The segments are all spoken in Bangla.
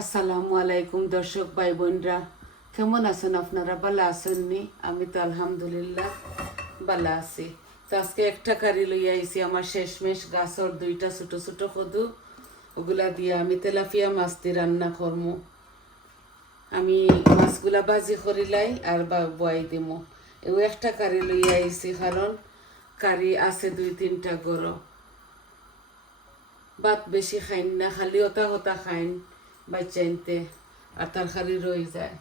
আসসালামু আলাইকুম দর্শক ভাই বোনরা, কেমন আছেন আপনারা? ভালো আছেন নি? আমি তো আলহামদুলিল্লাহ ভালো আছি। তো আজকে একটা কারি লইয়া আইছি, আমার শেষমেশ গাছর দুইটা ছোট ছোট কদু, ওগুলা দিয়ে আমি তেলাপিয়া মাছ দিয়ে রান্না করমু। আমি মাছগুলা ভাজি করিলাই আর বয়াই দিমু। এও একটা কারি লইয়া আইছি, কারণ কারি আছে দুই তিনটা গরো। ভাত বেশি খাইন না, খালি ওটা হতা খাইন বাচ্চাইনতে, আর তরকারি রয়ে যায়।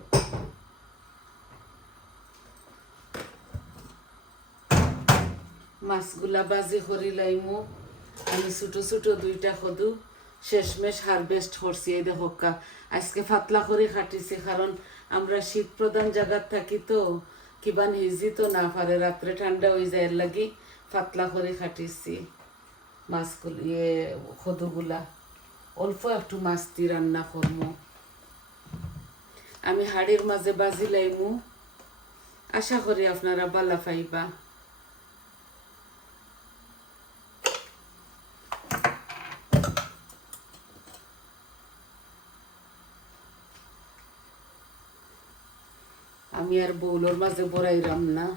মাছগুলা বাজি করি লাইমু। আমি ছোট ছোট দুইটা কদু শেষমেশ হারভেস্ট করছি। এই দেখো আজকে পাতলা করে কাটিছি, কারণ আমরা শীত প্রধান জায়গার থাকি, তো কিবান হিজি তো না পারে, রাত্রে ঠান্ডা হয়ে যায়, এর লাগি পাতলা করে কাটিছি মাছগুলি। কদুগুলা অল্প একটু মাছ দিয়ে রান্না করবো। আমি হাড়ির মাঝে বাজি লাইমু, আশা করি আপনারা বালা পাইবা। আমি আর বউলোর মাঝে বড়াইরাম না।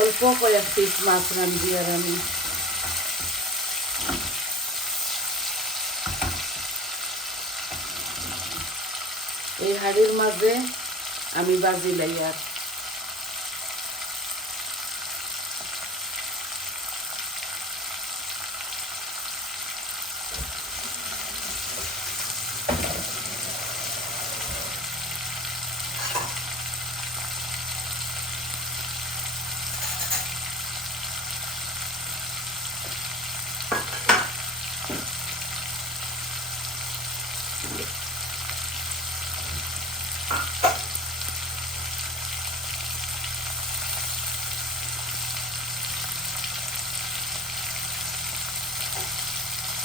অল্প কয়েক পিস মাছ রান্ধি আর আমি। এই হাড়ির মাঝে আমি বাজি লাই আর।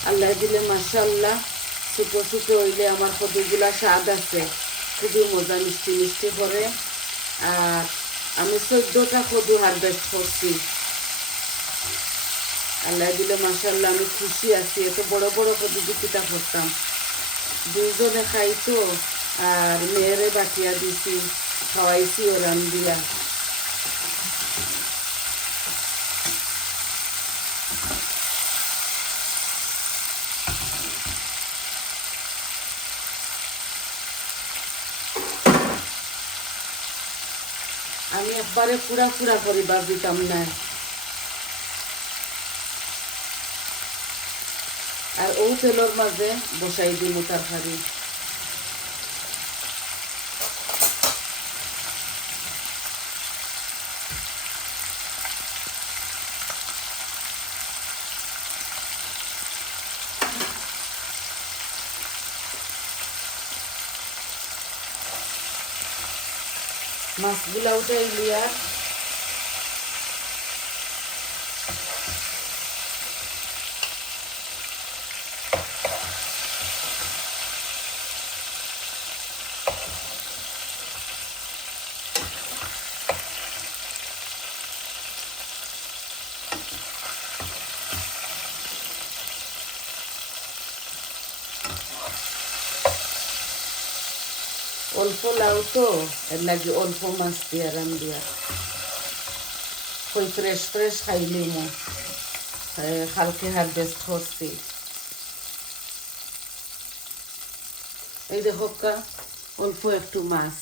আল্লাহ দিলে মাশাআল্লাহ ছোটো ছোটো হইলে আমার কদুগুলা স্বাদ আছে, খুবই মজা, মিষ্টি মিষ্টি করে। আর আমি 14টা কদু হারভেস্ট করছি। আল্লাহ দিলে মাশাআল্লাহ আমি খুশি আছি। এত বড় বড় কদু দুটিটা করতাম, দুইজনে খাইতো, আর মেয়েরে বাটিয়া দিছি, খাওয়াইছি ও রান্দিয়া। আমি একবারে পুরা পুরা করে বাজিতাম না। আর ও তেলের মাঝে বসাই দিব তরকারি। মাছগুলা উঠাইলি আর অল্প লাউ তো, এর লাগে অল্প মাছ দিয়া রান্ধিয়া। কই ফ্রেশ ফ্রেশ খাইলি মো, হালকে হারভেস্ট করছি। এই দেখো অল্প একটু মাছ।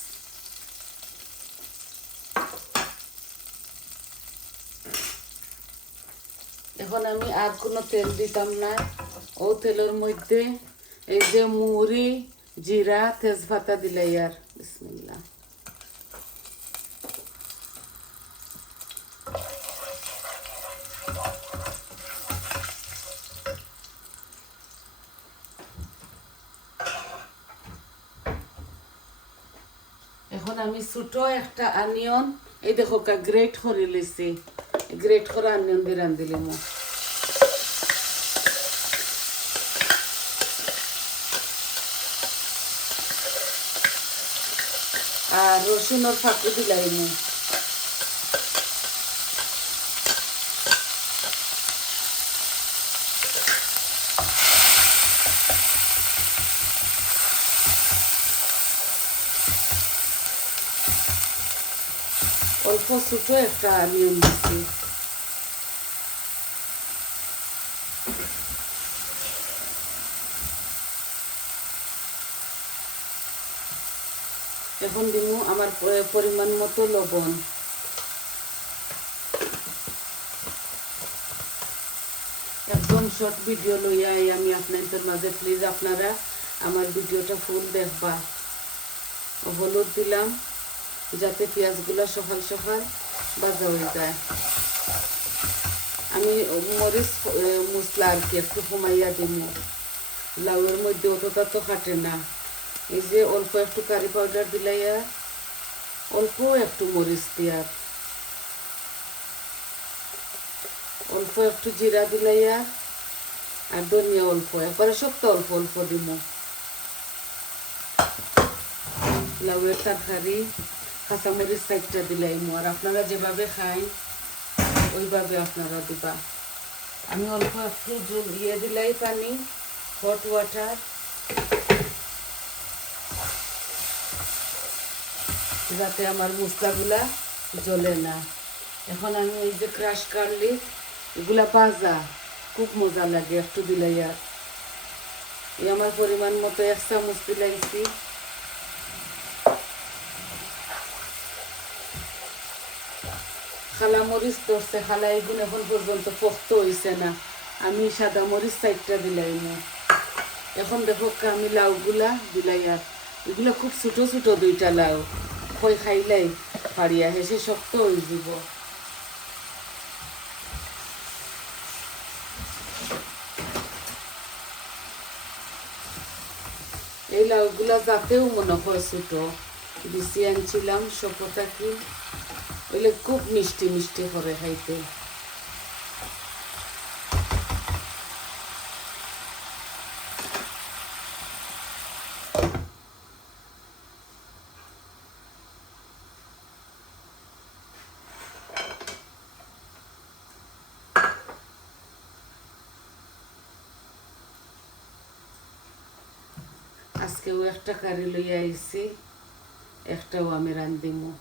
এখন আমি আর কোনো তেল দিতাম না। ও তেলের মধ্যে এই যে মুড়ি, জিরা, তেজপাতা দিলাই আর। বিসমিল্লাহ। এখন আমি ছোট একটা অনিয়ন, এই দেখো গ্রেট করে লিছি, গ্রেট করা অনিয়ন দিয়ে রান্ধিলাম। আর রসুনের ফাঁকি দিলাইমু। অল্প ছোটো একটা অনিয়ন দিছি। এখন দিমু আমার পরিমাণ মতো লবণ। একদম শর্ট ভিডিও লইয়া আমি আপনাদের মাঝে, প্লিজ আপনারা আমার ভিডিওটা ফুল দেখবা। হলুদ দিলাম যাতে পেঁয়াজগুলো সকাল সকাল ভাজা হয়ে যায়। আমি মরিচ মশলা আর কি একটু কমাইয়া দিমু, লাউয়ের মধ্যে অতটা তো কাটে না। এই যে অল্প একটু কারি পাউডার দিলাইয়া, অল্প একটু মরিচ দিয়া, অল্প একটু জিরা দিলাইয়া, আর ধনিয়া অল্প, একবারে সবটা অল্প অল্প দিব। লাউয়ের তরকারি কাঁচামরিচ 4টা দিলাইমু, আর আপনারা যেভাবে খাই ওইভাবে আপনারা দিবা। আমি অল্প একটু দিলাই পানি, হট ওয়াটার, যাতে আমার মশলাগুলা জ্বলে না। এখন আমি এই যে ক্রাশ গার্লিক, এগুলা ভাজা খুব মজা লাগে একটু দিলাইয়া। এই আমার পরিমাণ মতো 1 চামচ দিলাইছি। খালা মরিচ ধরছে, খালা এগুলো এখন পর্যন্ত পোক্ত হয়েছে না। আমি সাদা মরিচ 4টা দিলাইমু। এখন দেখো আমি লাউগুলা দিলাইয়া, এগুলো খুব ছোটো ছোটো 2টা লাউ, কই খাইলাই পারিয়া হেসে শক্ত হয়ে যাব। এই লাউগুলা যাতেও মনে হয় ছোটো দিছি আনছিলাম সপতা কি, ওইলে খুব মিষ্টি মিষ্টি করে খাইতে। আজকেও একটা কারি লইয়া আইছি, একটাও আমি রান্ধিমু।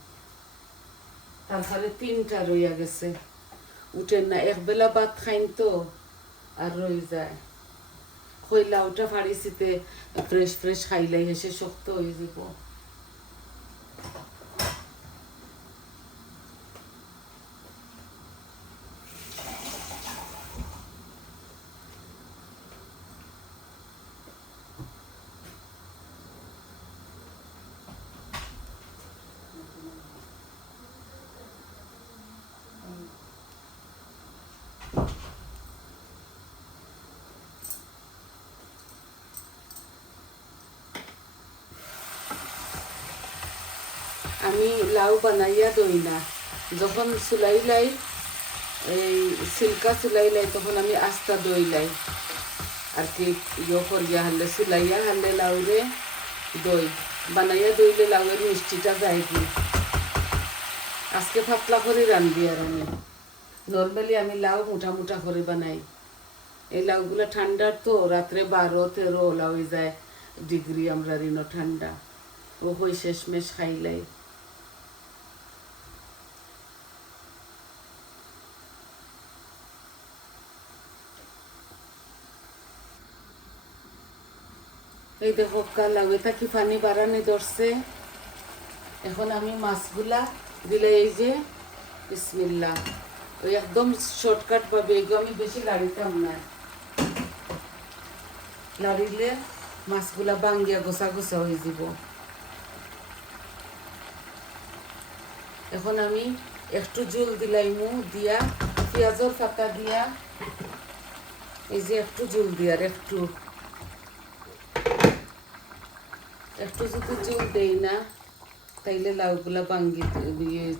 তারপরে 3টা রইয়া গেছে, উঠেন না, একবেলা ভাত খাইন তো আর রই যায়। কই লাউটা ফাড়িছিতে ফ্রেশ ফ্রেশ খাইলাই হেসে শক্ত হয়ে যাব। আমি লাউ বানাইয়া দই না, যখন চুলাইলাই এই সিল্কা চুলাইলাই তখন আমি আস্তা দইলাই আর কি, করিয়া হারলে চুলাইয়া হারলে লাউরে দই বানাইয়া দইলে লাউয়ের মিষ্টিটা যায় কি। আজকে পাতলা করে রান্ধি আর আমি নর্মালি আমি লাউ মোটা মোটা করে বানাই। এই লাউগুলো ঠান্ডার তো, রাত্রে 12-13 লাউ যায় ডিগ্রি আমরা রিনো ঠান্ডা, ও হই শেষমেশ খাইলাই। এই দেখো লাউটা কি পানি বাড়ানি ধরছে। এখন আমি মাছগুলা দিলে এই যে বিসমিল্লাহ, ওই একদম শর্টকাট পাবে, এগুলো আমি বেশি লাড়িতাম না, লাড়িলে মাছগুলা বাঙ্গিয়া গোসা গোসা হয়ে যাব। এখন আমি একটু জল দিলাইমু, দিয়া পেঁয়াজের পাতা দিয়া, এই যে একটু জল দিয়ার একটু একটু যদি জল দেই না তাইলে লাউগুলা ভাঙ্গি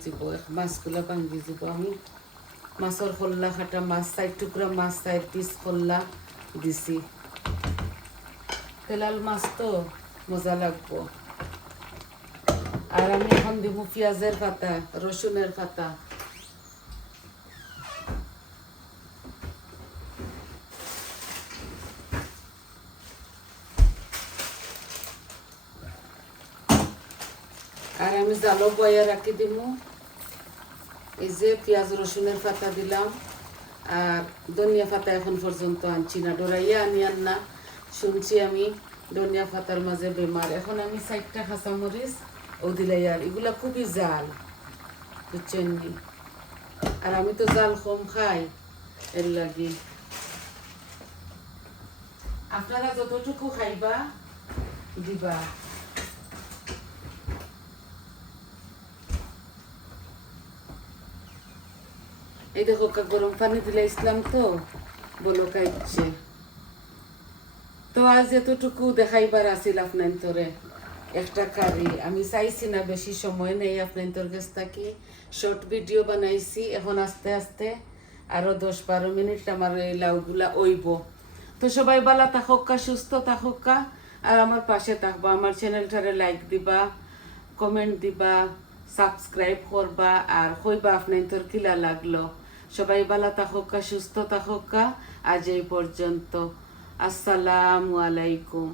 যাব, মাছগুলা ভাঙ্গি যাব। আমি মাছের খোল্লা খাটা মাছ 4 টুকরা মাছ 4 পিস খোল্লা দিছি, তেলাল মাছ তো মজা লাগবো। আর আমি এখন দিব পেঁয়াজের পাতা, রসুনের পাতা। আর আমি জালো বয়া রাখি দিব। এই যে পেঁয়াজ রসুনের পাতা দিলাম, আর ধনিয়া পাতা এখন পর্যন্ত আনছি না, ডরাইয়া আনি আর না, শুনছি আমি ধনিয়া পাতার মাঝে বেমার। এখন আমি 4টা কাঁচামরিচ ও দিলাই, আর এগুলা খুবই জাল, বুঝছেন নি? আর আমি তো জাল কম খাই, এর লাগি। আপনারা যতটুকু খাইবা দিবা। এই দেখো গরম পানি দিলে ইসলাম তো বলো খাইছে। তো আজ এতটুকু দেখাইবার আছিল আপনার তোরে একটা কারি। আমি চাইছি না, বেশি সময় নেই আপনার তোর কাছ থাকি, শর্ট ভিডিও বানাইছি। এখন আস্তে আস্তে আরো 10-12 মিনিট আমার এই লাউগুলা ওইব। তো সবাই ভালো থাকুকা, সুস্থ থাকুকা, আর আমার পাশে থাকবা। আমার চ্যানেলটারে লাইক দিবা, কমেন্ট দিবা, সাবস্ক্রাইব করবা, আর কইবা আপনার তোর কিলা লাগলো। সবাই ভালো থাকুকা, সুস্থ থাকুকা। আজ এই পর্যন্ত। আসসালামু আলাইকুম।